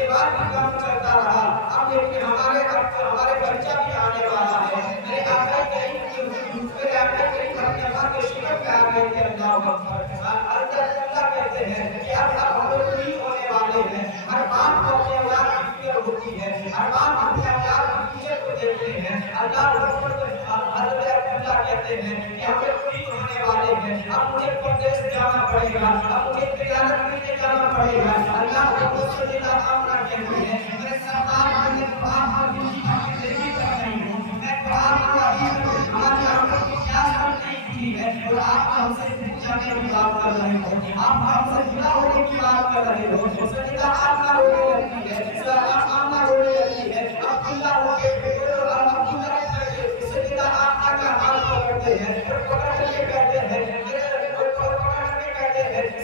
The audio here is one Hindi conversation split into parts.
उसके बाद भी काम चलता रहा। अब देखिए हमारे बच्चा भी आने वाला है। मेरे आका करीम अपने अल्लाह के शिकन पे आ गए थे। अल्लाह अल्लाह कहते हैं कि अब हम लोग फ्री होने वाले हैं। हर बात को अपने औलाद की फिक्र होती है, हर बात अपने औलाद की फ्यूचर को देखते हैं। अल्लाह हज़रत अब्दुल्लाह कहते हैं कि हम लोग फ्री होने वाले हैं। अब मुझे परदेश जाना पड़ेगा, अब मुझे तिजारत करने जाना पड़ेगा। अल्लाह को सजदा आमना कहते हैं। मेरे सरकार ने बाप की जिंदगी कर रही हूं। मैं कुरान हमारी आंखों की क्या नहीं की है और आप हमसे जाने की बात कर रहे हो, आप हमसे जुदा होने की बात कर रहे हो। सजदा आमना रोने लगती है, सलाम आमना रोने लगती है। अब्दुल्लाह हो के अब्दुल्लाह करके सजदा आमना का हाथ पकड़ते हैं और पकड़ के कहते हैं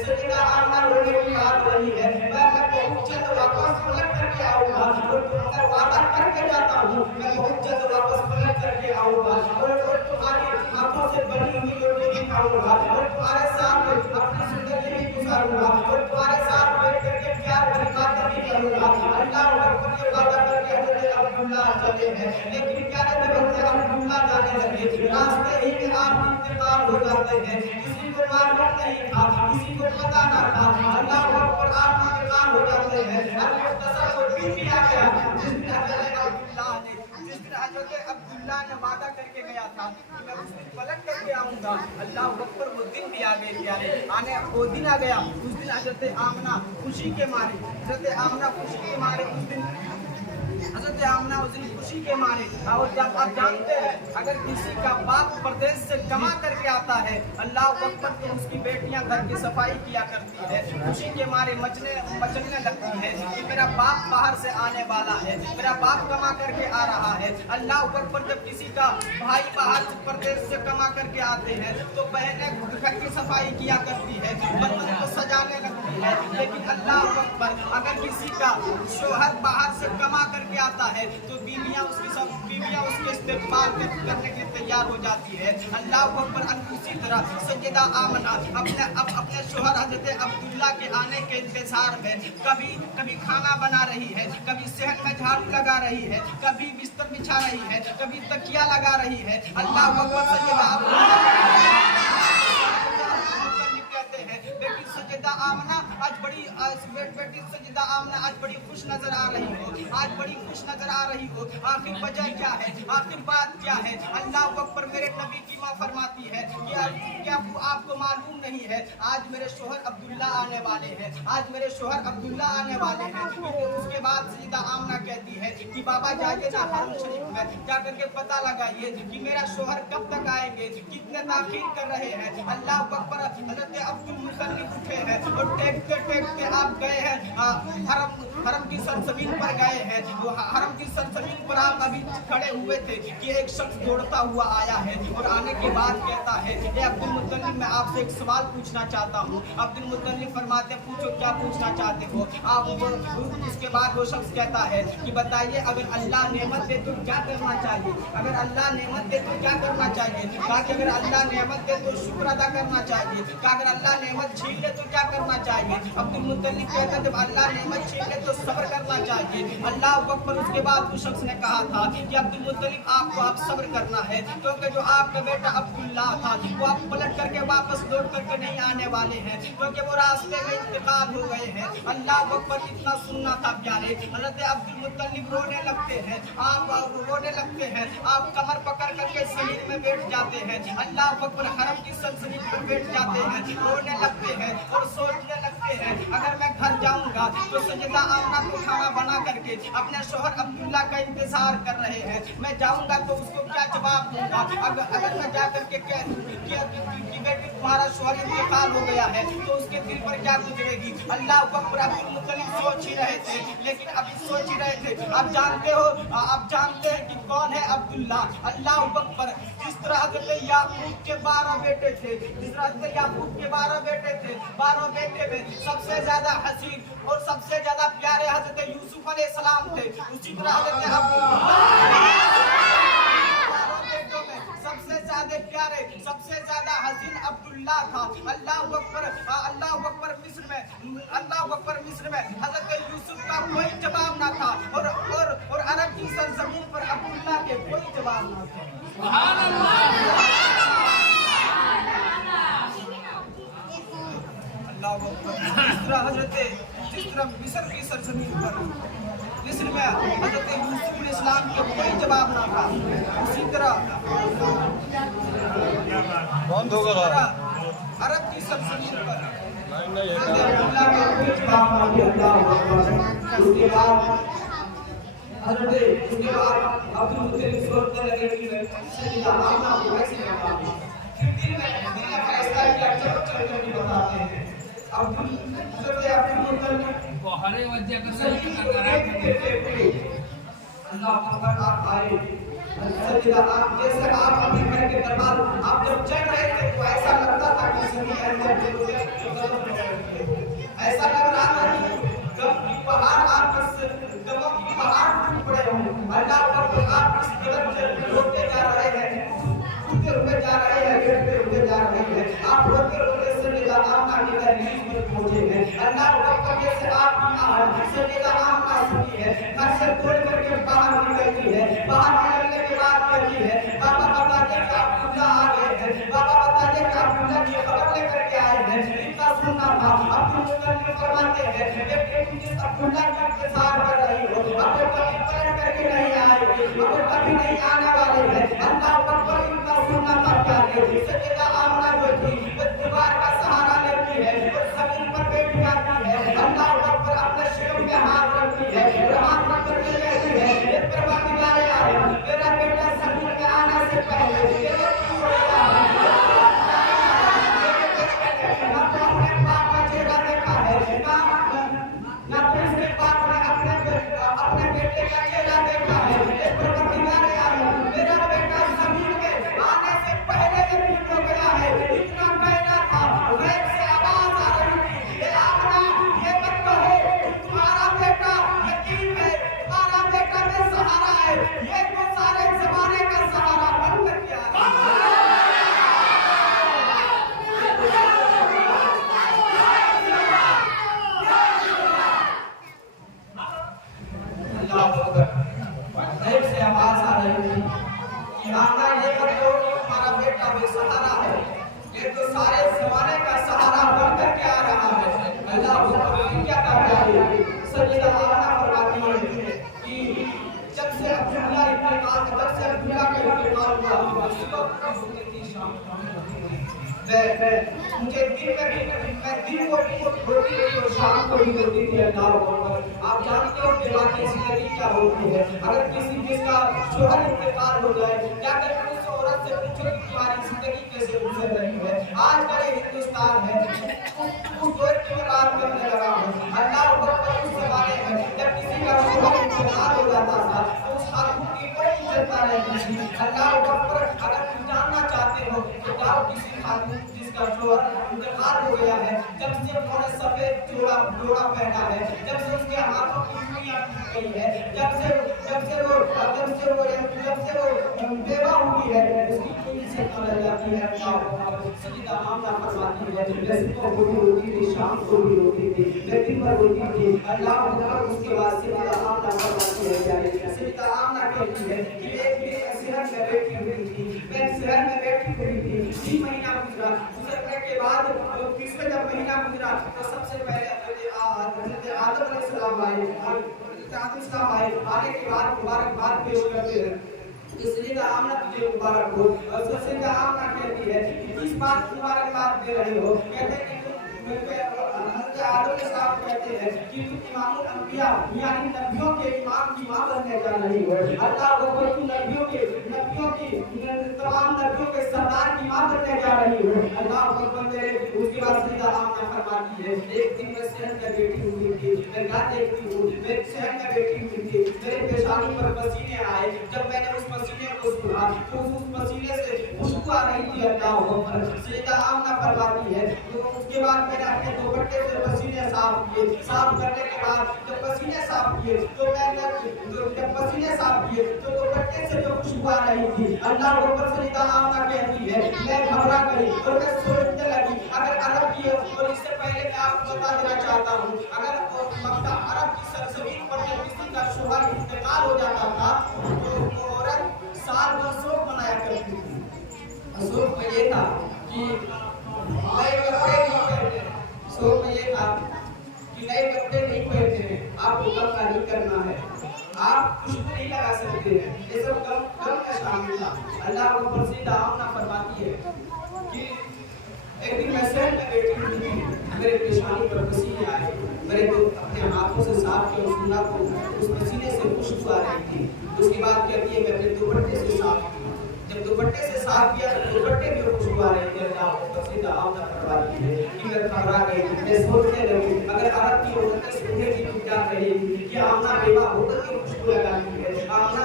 सजदा आमना रोने की बात रही है। मैं बहुत जल्द वापस पलट करके आऊंगा और मैं वादा करके जाता हूँ मैं बहुत जल्द वापस पलट करके आऊंगा और तुम्हारी आंखों से बनी हुई रोटी भी खाऊंगा और तुम्हारे साथ अपनी जिंदगी भी गुजारूंगा और तुम्हारे साथ बैठ करके प्यार भरी बातें भी करूंगा। अल्लाह अकबर ये वादा करके हज़रत अब्दुल्लाह चले हैं। लेकिन क्या हज़रत अब्दुल्लाह जाने लगे, रास्ते ही में आप इंतकाल हो जाते हैं। किसी को मालूम नहीं था, किसी को पता ना था। अल्लाह अकबर आप इंतकाल हो जाते हैं। मुख्तसर को दिन भी आ गया जिस दिन हज़रत अब्दुल्लाह ने वादा करके गया था कि मैं उस दिन पलट करके आऊंगा। अल्लाह अकबर वो दिन भी आ गए, वो दिन आ गया। उस दिन हज़रत आमना खुशी के मारे हज़रत आमना उस दिन खुशी के मारे। और जब आप जानते हैं अगर किसी का बाप प्रदेश से कमा करके आता है, अल्लाह अकबर, तो उसकी बेटियां घर की सफाई किया करती है, खुशी के मारे मचने लगती है कि मेरा बाप बाहर से आने वाला है, मेरा बाप कमा करके आ रहा है। अल्लाह अकबर, जब किसी का भाई बाहर से प्रदेश से कमा करके आते हैं तो बहनें घर की सफाई किया करती है, बर्तन को सजाने लगती है। लेकिन अल्लाह अकबर, अगर किसी का शोहर बाहर से कमा करके आता है तो बीवियां उसके इस्तेमाल करने के लिए तैयार हो जाती है। अल्लाह अकबर, उसी तरह सैयदा आमना अपने शोहर हज़रत अब्दुल्लाह के आने के इंतजार में कभी खाना बना रही है, कभी सेहत में झाड़ू लगा रही है, कभी बिस्तर बिछा रही है, कभी तकिया लगा रही है। अल्लाह अकबर, सैयदा बेटी सजदा आमना आज बड़ी खुश नजर आ रही हो, आज बड़ी खुश नजर आ रही हो। आखिर वजह क्या है, आखिर बात क्या है? अल्लाह अकबर, मेरे नबी की माँ फरमाती है कि क्या आपको मालूम नहीं है आज मेरे शोहर अब्दुल्ला आने वाले हैं, आज मेरे शोहर अब्दुल्ला आने वाले हैं। उसके बाद सजदा आमना कहती है कि बाबा जाइए ना हरम शरीफ में जाकर के पता लगाइए कि मेरा शोहर कब तक आएंगे, कितने ताखीर कर रहे हैं। अल्लाह अकबर, हज़रत अब्दुल मुतल्लिब उठे हैं और टेकते आप गए हैं हरम की सरजमीन पर गए हैं। वो हरम की सरजमीन पर आप अभी खड़े हुए थे कि एक शख्स दौड़ता हुआ आया है और आने के बाद कहता है कि अब्दुल मुतल्लिब, मैं आपसे एक सवाल पूछना चाहता हूँ। अब्दुल मुतल्लिब फरमाते, पूछो क्या पूछना चाहते हो आप। उसके बाद वो शख्स कहता है कि बताइए अगर अल्लाह नेमत दे तो क्या करना चाहिए, अगर अल्लाह नेमत दे तो क्या करना चाहिए। कहा कि अगर अल्लाह नेमत दे तो शुक्र अदा करना चाहिए, कहा अगर अल्लाह नेमत छीन ले तो क्या करना चाहिए। अब्दुल मुतल्लिब कहता जब अल्लाह नेमत छीन ले तो सब्र करना चाहिए। अल्लाह अकबर, उसके बाद उस शख्स ने कहा था कि अब्दुल मुतल्लिब आप सब्र करना है क्योंकि जो आपका बेटा अब्दुल्लाह था वो आप पलट करके वापस लौट करके नहीं आने वाले हैं क्योंकि वो रास्ते में इंतकाल हो गए हैं। अल्लाह अकबर, इतना सुनना था प्यारे। हज़रत अब्दुल मुतल्लिब रोने लगते हैं, आप कमर पकड़ करके जमीन में बैठ जाते हैं। अल्लाह अकबर, हरम की सरजमीन पर बैठ जाते हैं, रोने लगते हैं और सोचने लगते हैं अगर मैं घर जाऊंगा तो सजदा आमना को खाना बना करके अपने शोहर अब्दुल्ला का इंतजार कर रहे हैं, मैं जाऊंगा तो उसको क्या जवाब दूंगा। अगर मैं जाकर के बेटी तुम्हारा शोहर इंतकाल हो गया है तो उसके दिल पर क्या गुजरेगी। अल्लाह अकबर, अब्दुल मुतल्लिब सोच ही रहे थे, लेकिन अभी सोच ही रहे थे। आप जानते हैं कि कौन है अब्दुल्ला। अल्लाह अकबर, जिस तरह हज़रत याकूब के 12 बेटे थे, 12 बेटे में सबसे ज्यादा हसीन और सबसे ज्यादा प्यारे हज़रत यूसुफ अलैहिस्सलाम थे, उसी तरह हज़रत सबसे ज्यादा प्यारे, सबसे ज्यादा हसीन अब्दुल्ला था। अल्लाह अकबर, मिस्र में हज़रत यूसुफ का कोई जिस तरह मिस्र की सरजमीन पर मिस्र में हजरत यूसुफ अलैहिस्सलाम के कोई जवाब ना था, उसी तरह बंद होगा अरब की सरजमीन पर उसके बाद अब्दुल मुत्तलिब सोचने लगे कि सैयदा आमना को कैसे बताएं। फिर दिल में फैसला किया, चलो चल करके बताते हैं। अब्दुल मुत्तलिब हरे वजह का सही करा अल्लाह अकबर आप आए। सैयदा आप जैसे आप अपने घर के दरबार आप जब चल रहे थे तो ऐसा लगता था कि सभी ऐसा लग रहा था कि गम की पहाड़ गमों की पहाड़ टूट पड़े हों। अल्लाह अकबर आप इस कदर रोते जा रहे हैं, टूटते हुए जा रहे हैं, गिरते हुए जा रहे हैं। आप रोते रोते सैयदा आमना के घर में पहुंचे हैं। अल्लाह अकबर जैसे आपकी आहट सैयदा आमना सुनी है, घर से तोड़ करके बाहर निकलती है। बाहर निकलने के बाद कहती है, बाबा बताइए कि आप अब्दुल्ला आ गए हैं, बाबा बताइए कि आप अब्दुल्ला की खबर लेकर के आए हैं। इतना सुनना था। अब्दुल मुत्तलिब फरमाते हैं, जिस अब्दुल्ला का इंतजार कर रही हो, अब वो कभी पलट करके नहीं आएगी, अब वो कभी नहीं आने वाले हैं। अल्लाह अकबर इतना सुनना था प्यारे। सैयदा आमना जो थी वो दीवार का सहारा लेती है और जमीन पर बैठ जाती है। अल्लाह अकबर अपने शिकम में हाथ रखती है और हाथ रख करके कहती है, ये परवरदिगार आलम, मेरा बेटा जमीन में आने से पहले ये क्यों हो गया है? ना तो अपने बाप का चेहरा देखा है, ना तो इसके बाप ने अपने बेटे का चेहरा देखा है। ये परवरदिगार आलम, मेरा बेटा जमीन में आने से पहले ये क्यों हो गया है? इतना कहना था, गैब से आवाज आ रही थी, ये आमना ये मत कहो तुम्हारा बेटा यतीम है, तुम्हारा बेटा बेसहारा है, ये तो सारे जमाने का सहारा बन करके आ रहा है। गैब से आवाज आ रही थी कि आमना ये मत कहो कि तुम्हारा बेटा बेसहारा है, ये तो सारे जमाने का सहारा बन करके आ रहा है। अल्लाह क्या कर रहा है? सैयदा आमना फरमाती है कि जब से अब्दुल्ला का इंतकाल हुआ, उस वक्त होती थी शाम। मुझे दिन में भी मैं दिन को भी होती थी और शाम को भी होती थी। अल्लाह अकबर, आप जानते हो कि बात की जिंदगी क्या होती है। अगर किसी जिसका शोहर इंतकाल हो जाए, क्या करके उस औरत से पूछो कि तुम्हारी जिंदगी कैसे गुजर रही है। आज मेरे हिंदुस्तान है उस दौर की मैं बात करने लगा हूँ। अल्लाह अकबर उस जमाने में जब किसी का शोहर इंतकाल हो जाता था तो उस खातून की कोई इज्जत ना रहती थी। अल्लाह अकबर, अगर तुम जानना चाहते हो तो जाओ किसी खातून जिसका शोहर इंतकाल हो गया है, जब से उन्होंने सफेद जोड़ा पहना है, जब से उसके हाथों की उंगलियां टूट गई है, जब से वो बेवा हुई है, उसकी कोई इज्जत न रह जाती है। सैयदा आमना फरमाती है, मैं सुबह को भी रोती थी, शाम को भी रोती थी, मैं दिन भर रोती थी। अल्लाह अकबर, उसके बाद सैयदा आमना फरमाती है, सैयदा आमना कहती है कि एक दिन शहर में बैठी हुई थी, मैं शहर में बैठी हुई थी, 3 महीना गुजरने के बाद 30वें जब महीना गुजरा तो सबसे पहले आदम अलैहिस्सलाम आए। आने के बाद मुबारकबाद पेश करते हैं, इसलिए आमना तुझे मुबारक हो। और सबसे आमना कहती है कि किस बात की मुबारकबाद दे रहे हो? कहते हैं कि आदम साहब कहते हैं कि तुम इमामुल अंबिया यानी नबियों के इमाम की मां बनने जा रही हो। अल्लाह अकबर, तुम नबियों की तमाम नबियों के सरदार की मां बनने जा रही हो। अल्लाह अकबर मेरे। उसके बाद सैयदा आमना फरमाती है, एक दिन मैं शहर में बैठी हुई थी, मैं क्या देखती हूँ, मैं शहर में बैठी हुई थी, मेरे पेशानी पर पसीने आए। जब मैंने उस पसीने को सुना तो उस पसीने से खुशबू आ रही थी। अल्लाह अकबर, सैयदा आमना फरमाती है, तो उसके बाद मैंने अपने दुपट्टे से पसीने साफ किए। साफ करने के बाद जब पसीने साफ किए तो दुपट्टे से जो खुशबू आ रही थी, अल्लाह अकबर, सैयदा आमना कहती है, मैं घबरा गई और मैं सोचने लगी, अगर अरब की और इससे पहले मैं आपको बता देना चाहता हूँ, अगर मक्का अरब की सरजमीन पर जब किसी का शोहर इंतकाल हो जाता था तो वो औरत साल भर शोक मनाया करती थी। शोक में ये था कि नए कपड़े नहीं पहनते, शोक में ये था कि नए कपड़े नहीं पहनते, आपको गम नहीं करना है, आप खुशबू नहीं लगा सकते हैं, ये सब गम में शामिल था। अल्लाह को प्रसिद्ध आमना फरमाती है कि एक दिन मैं शहर में बैठी हुई थी, मेरे पेशानी पर पसीने आए, मैंने तो अपने हाथों से साफ किया, सुना तो उस पसीने से खुशबू आ रही थी। उसके बाद कहती है मैं अपने दुपट्टे से साफ किया, जब दुपट्टे से साफ किया तो दुपट्टे में खुशबू आ रही थी। अल्लाह को प्रसिद्ध आमना फरमाती है कि मैं घबरा गई, मैं सोचने लगी अगर अरब की औरतें सुनेगी तो क्या कहेगी कि आमना बेवा होकर के खुशबू लगाती है, आमना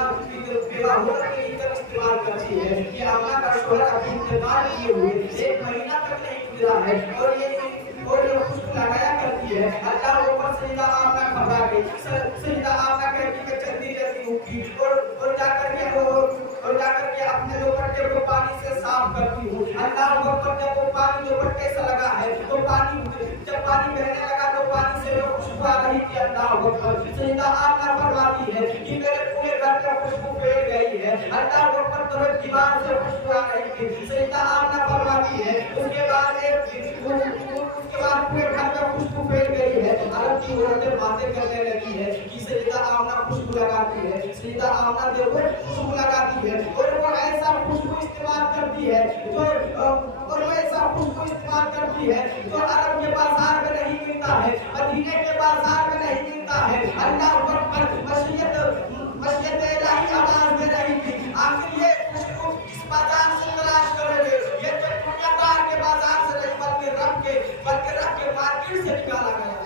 बेवा होकर के इतर इस्तेमाल करती है कि आमना का शोहर अपनी इंतकाल किए हुए 1 महीना तक नहीं गुजरा है और ये खुशबू लगाया करती है। अल्लाह ऊपर सजदा आमना घबरा गई, सजदा आमना कहती मैं चलती रहती हूँ और जाकर के अपने दुपट्टे को पानी से साफ करती हूँ। अल्लाह ऊपर जब वो पानी दुपट्टे से लगा है तो जब पानी बहने लगा तो पानी से वो खुशबू आ रही थी। अल्लाह ऊपर सजदा आमना फरमाती है कि मेरे पूरे घर में खुशबू फैल गई है। अल्लाह ऊपर तो दीवार से खुशबू आ रही थी, सजदा आमना फरमाती है उसके बाद पूरे घर में खुशबू फैल गई है। अरब की औरतें बातें करने लगी है कि सजदा आमना खुशबू लगाती है, सजदा आमना देखो खुशबू लगाती है और वो ऐसा खुशबू इस्तेमाल करती है जो अरब के बाजार में नहीं मिलता है, मदीने के बाजार में नहीं मिलता है। अल्लाह अकबर मस्जिद इलाही आवाज में रही थी, आखिर ये खुशबू किस बाजार से तलाश करोगे? ये तो दुनियादार के बाजार से नहीं बल्कि रब के मार्केट से निकाला गया।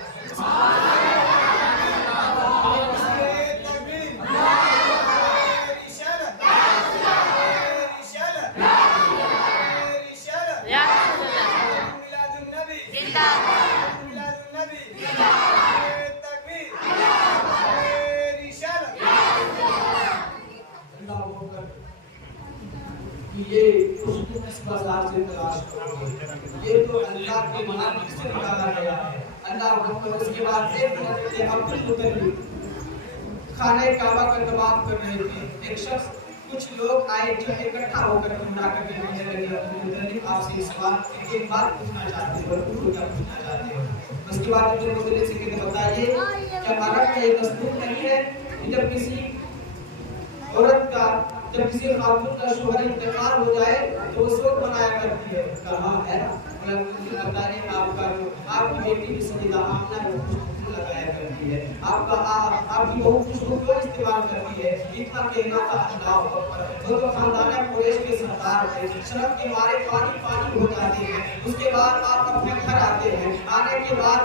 ये खुशबू किस बाजार से तलाश करोगे? ये तो अल्लाह के मार्ग से निकाला गया है। अल्लाह को उसके बाद एक दिन अब्दुल मुतल्लिब खाने काबा का तवाफ कर रहे थे। एक शख्स कुछ लोग आए जो इकट्ठा होकर उमरा करके कहने लगे अब्दुल मुतल्लिब आपसे इस बात एक बात पूछना चाहते हैं, भरपूर क्या पूछना चाहते हैं? उसके बाद अब्दुल मुतल्लिब से कहते बताइए क्या अरब में ये दस्तूर नहीं है जब किसी औरत का जब किसी खातून का शोहर इंतकाल हो जाए तो वो शोक मनाया करती है? कहा है बताइए आपकी बेटी भी सजदा आमना में खुशबू लगाया करती है, आपकी बहू खुशबू क्यों इस्तेमाल करती है? इतना कहना था अल्लाह अकबर। वो तो खानदान कुरैश के सरदार थे, शर्म के मारे पानी हो जाते हैं। उसके बाद आप अपने घर आते हैं, आने के बाद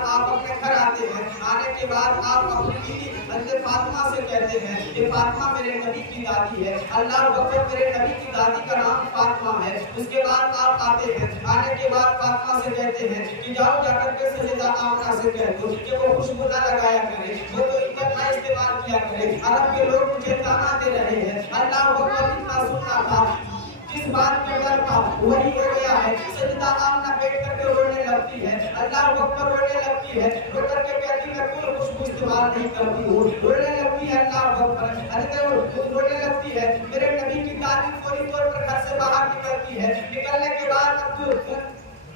आप अपनी बीवी हज़रत फातिमा से कहते हैं कि फातिमा मेरे नबी की दादी है, अल्लाह अकबर मेरे नबी की दादी का नाम फातिमा है। उसके बाद आप आते हैं, आने के बाद फातिमा से कहते हैं कि जाओ जाकर के सजदा आमना से कह दो कि वो खुशबू ना लगाया करे, वो तो इतना इस्तेमाल किया करे। अरब के लोग मुझे ताना दे रहे हैं। अल्लाह अकबर इतना सुनना था, जिस बात में डर था वही हो गया है। सजदा आमना बैठ करके रोने लगती है, अल्लाह अकबर रोने लगती है, रो करके कहती है कोई खुशबू इस्तेमाल नहीं करती हूँ, रोने लगती है। अल्लाह अकबर रोने लगती है। मेरे नबी की दादी फौरी तौर पर घर से बाहर निकलती है, निकलने के बाद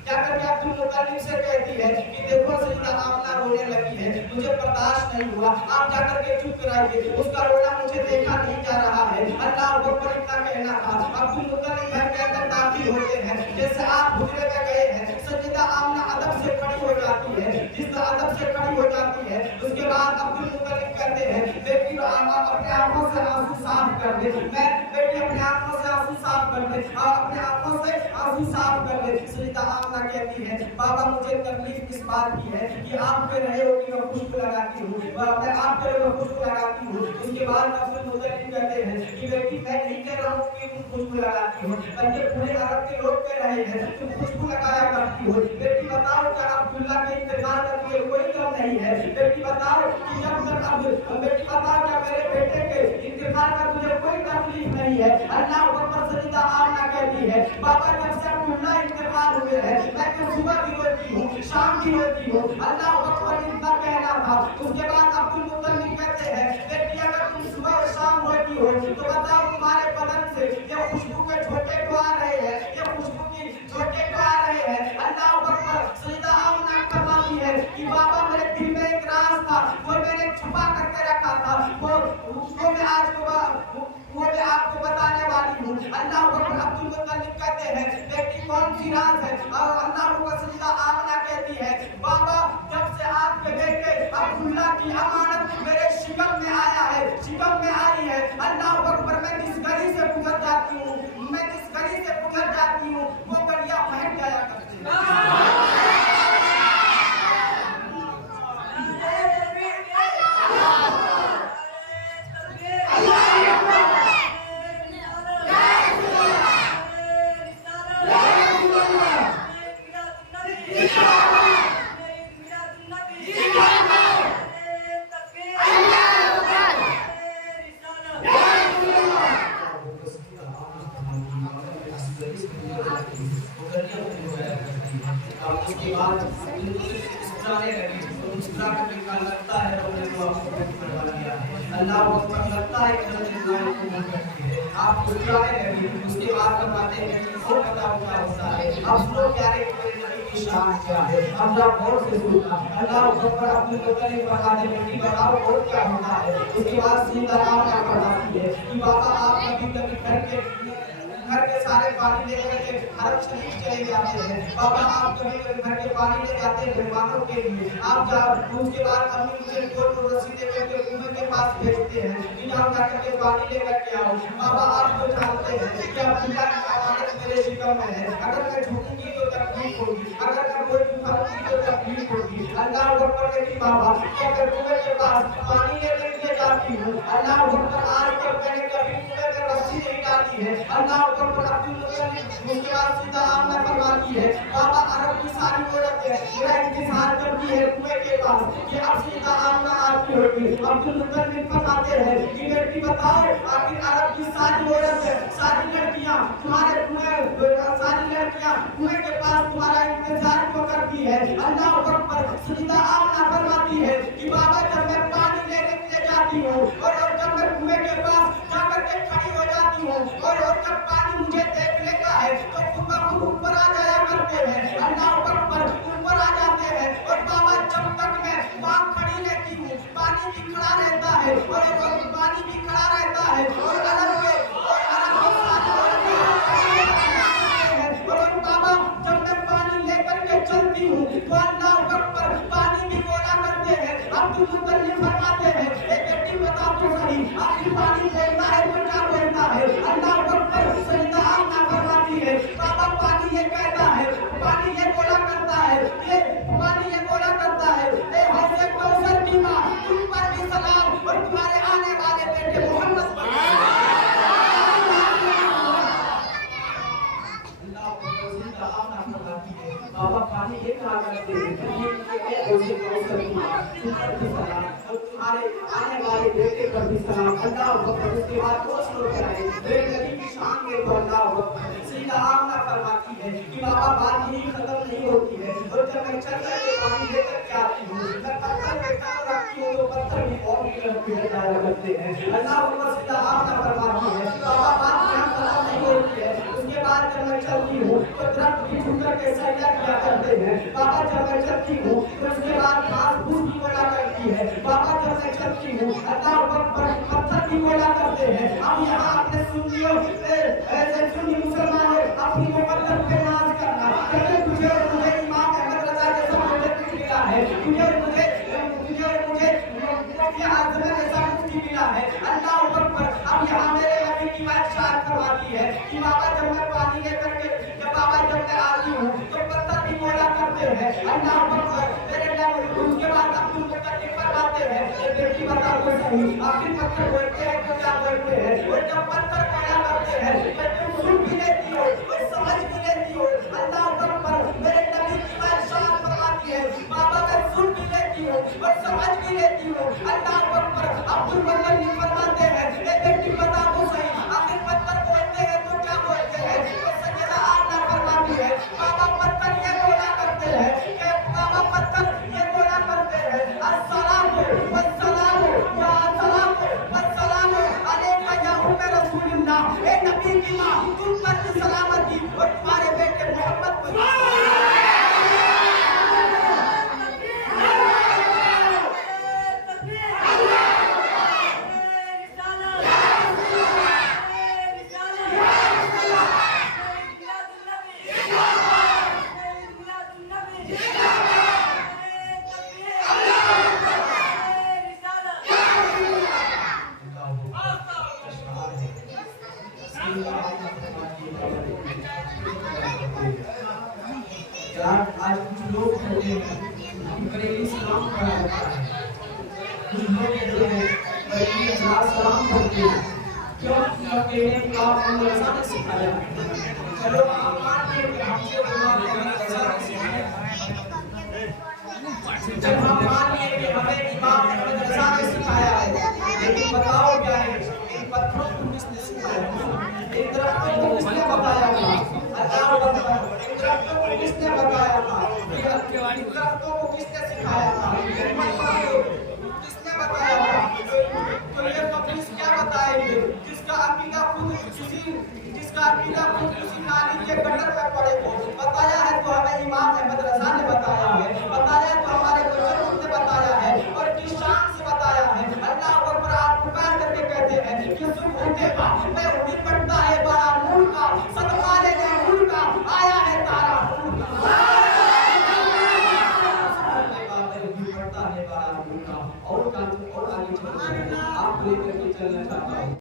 जाकर के अब्दुल मुतल्लिब से कहती है कि देखो सजदा आमना रोने लगी है, मुझे बर्दाश्त नहीं हुआ, आप जाकर के चुप कराइए, उसका रोना मुझे देखा नहीं जा रहा है। अल्लाह अकबर इतना कहना था। अब्दुल मुतल्लिब घर के अंदर दाखिल होते हैं, जैसे आप हुजरे में गए हैं, सजदा आमना अदब से खड़ी हो जाती है, जिस अदब से खड़ी हो जाती है उसके बाद अब्दुल मुतल्लिब कहते हैं बेटी अपने आंखों से आंसू साफ कर दे, मैं बेटी अपने आंखों से आंसू साफ कर दे, अपने आंखों से आंसू साफ कर दे। सजदा आमना कहती है बाबा मुझे तकलीफ इस बात की है कि आप पे रहे हो कि मैं खुशबू लगाती हूँ, मैं आप पे रहे खुशबू लगाती हूँ। उसके बाद अब्दुल मुतल्लिब कहते हैं कि बेटी मैं नहीं कह रहा हूँ कि तुम खुशबू लगाती हो, बल्कि पूरे अरब के लोग कह रहे हैं तुम खुशबू लगाया करती हो। बेटी बताओ क्या अब्दुल्ला के इंतजार का तुझे कोई कम नहीं है? बेटी बताओ कि जब तक बेटी बताओ क्या मेरे बेटे के इंतजार का तुझे कोई तकलीफ नहीं है? अल्लाह अकबर सजदा आमना कहती है बाबा जब से अब्दुल्ला इंतकाल हुए हैं मैं तो सुबह भी रोती हूँ, शाम भी रोती हूँ। अल्लाह अकबर इतना कहना था। उसके बाद अब्दुल मुतल्लिब कहते हैं बेटी अगर तुम सुबह और शाम रोती हो तो बताओ तुम्हारे बदन से मुतल्लिब कहते हैं बेटी कौन सी राज है, और अल्लाह को सजदा आमना कहती है बाबा जब से आपके बेटे अब्दुल्ला की अमानत मेरे शिकम में आया है, शिकम में आई है, अल्लाह अकबर, मैं जिस गली से गुजर जाती हूँ, मैं जिस गली से गुजर जाती हूँ वो गलियां महक जाया करती है। उसके बाद मुस्कुराने लगी, मुस्कुरा कर लगता है अल्लाह अकबर, लगता है कि आप मुस्कुराने लगी। उसके बाद फरमाते हैं कि इससे पता होता है अब सुनो प्यारे की शान क्या है, अब जब गौर से सुना अल्लाह अकबर अपनी पत्नी फरमाते हैं कि बताओ और क्या होता है। उसके बाद सीधा क्या फरमाती है कि बाबा आप कभी कभी घर के सारे पानी लेकर के हरम शरीफ चले जाते हैं, बाबा आप कभी कभी घर के पानी ले जाते हैं मेहमानों के लिए, आप जाओ उसके बाद अम्मी मुझे गोल रस्सी लेकर के कुएं के पास भेजते हैं कि जाओ जाकर के पानी लेकर के आओ। बाबा आप तो जानते हैं कि अब्दुल्ला की अमानत मेरे शिकम में है, अगर मैं झूठूंगी तो तकलीफ होगी, अगर मैं कोई झूठूंगी तो तकलीफ होगी। अल्लाह अकबर कहती बाबा अगर कुएं के पास पानी लेकर के जाती हूँ, अल्लाह अकबर आज तक मैंने कभी कुएं में रस्सी नहीं डाली है। अल्लाह उसके बाद सीधा आमना फरमाती है बाबा अरब की सारी औरतें मेरा इंतजार करती है कुएं के पास कि अब सीधा आमना आती होगी। अब्दुल मुतल्लिब फरमाते हैं कि बेटी बताओ आखिर अरब की सारी औरतें, सारी लड़कियां तुम्हारे सारी लड़कियां कुएं के पास तुम्हारा इंतजार क्यों करती है। अल्लाह अकबर सीधा आमना फरमाती है कि बाबा जब मैं पानी लेने के लिए जाती हूँ और जब मैं कुएं के पास जाकर के खड़ी हो जाती हूँ और जब पानी मुझे देख लेता है तो खुद ऊपर आ जाया करते हैं, अल्लाह अकबर ऊपर आ जाते हैं। और बाबा जब तक मैं वहाँ खड़ी रहती हूँ पानी भी खड़ा रहता है और पानी भी खड़ा रहता है और बाबा जब मैं पानी लेकर के चलती हूँ तो अल्लाह अकबर पानी भी गोला करते हैं। अब्दुल मुतल्लिब फरमाते हैं बेटी बताओ तो सही आखिर पानी बोलता है तो क्या बोलता है। अल्लाह अकबर सजदा आमना फरमाती है बाबा पानी ये कहता है, पानी ये गोला करता है, ये पानी ये गोला करता है ए हौसले कौसर की माँ तुम पर भी सलाम और तुम्हारे आने वाले बेटे मोहम्मद बाबा पानी ये कहा करते हैं ये हौसले कौसर की माँ तुम पर भी सलाम और तुम्हारे आने वाले बेटे पर भी सलाम। अल्लाह अकबर उसके बाद वो श्लोक आए मेरे नबी की शान में तो अल्लाह अकबर सीधा आमना फरमाती है कि बाबा बात ही खत्म नहीं होती है और जब मैं चल करके पानी लेकर के आती हूँ मैं पत्थर पे कान रखती हूँ तो पत्थर भी और भी लड़के जाया करते हैं। अल्लाह अकबर सीधा आमना फरमाती है बाबा बात यहाँ खत्म नहीं होती है। उसके बाद जब मैं चलती हूँ तो दरख्त भी झुक करके सजदा किया करते हैं। बाबा जब मैं चलती हूँ तो उसके बाद घास फूस भी बोला करती है। बाबा जब मैं चलती हूँ अल्लाह अकबर पत्थर भी बोला करते हैं। अब यहाँ आपने सुन लियो ऐसे सुन्नी मुसलमानों अपनी मुकद्दर पे नाज करना क्योंकि तुझे और मुझे इमाम अहमद रजा जैसा मुझे कुछ मिला है, तुझे और मुझे आजमत जैसा कुछ मिला है। अल्लाह अकबर अब यहाँ मेरे नबी की बात शान करवाती है कि बाबा जब मैं पानी लेकर के बाबा जब मैं आती हूँ तो पत्थर भी बोला करते हैं। अल्लाह अकबर मेरे नबी उसके बाद अब्दुल मुतल्लिब फरमाते हैं बेटी बताओ तो सही आखिर पत्थर बोलते हैं तो क्या बोलते हैं। और जब पत्थर बोला करते हैं तो तुम सुन भी लेती हो और समझ भी लेती हो। अल्लाह अकबर मेरे नबी की बात शान करवाती है बाबा मैं सुन भी लेती हूँ और समझ भी लेती हूँ। अल्लाह अकबर अब्दुल मुतल्लिब फरमाते हैं बेटी बताओ तो सही आखिर पत्थर बोलते हैं तो क्या बोलते हैं। तो सजदा आमना फरमाती है बाबा पत्थर ये बोला करते हैं कि बाबा पत्थर ये बोला करते हैं अस्सलामु वस्सलामु या सलामु वस्सलामु अलैका या उम्मे रसूलुल्लाह सिखाया जाता है। कुछ लोग जो है बड़ी सलाम करते हैं, क्योंकि अकेले आप मदरसा में सिखाया। चलो आप मानते हैं कि हमसे मदरसा में सिखाया, जब हम मानिए कि हमें इमाम ने मदरसा में सिखाया है, लेकिन बताओ क्या है, इन पत्थरों को किसने सिखाया, इन दरख्तों को किसने बताया था, अल्लाह इन दरख्तों को किसने बताया था, इन दरख्तों को किसने सिखाया था, इन पत्थरों को किसने बताया था। तो ये कब्रिस क्या बताएंगे, जिसका अकीदा खुद किसी नाली के गटर में पड़े हो, बताया है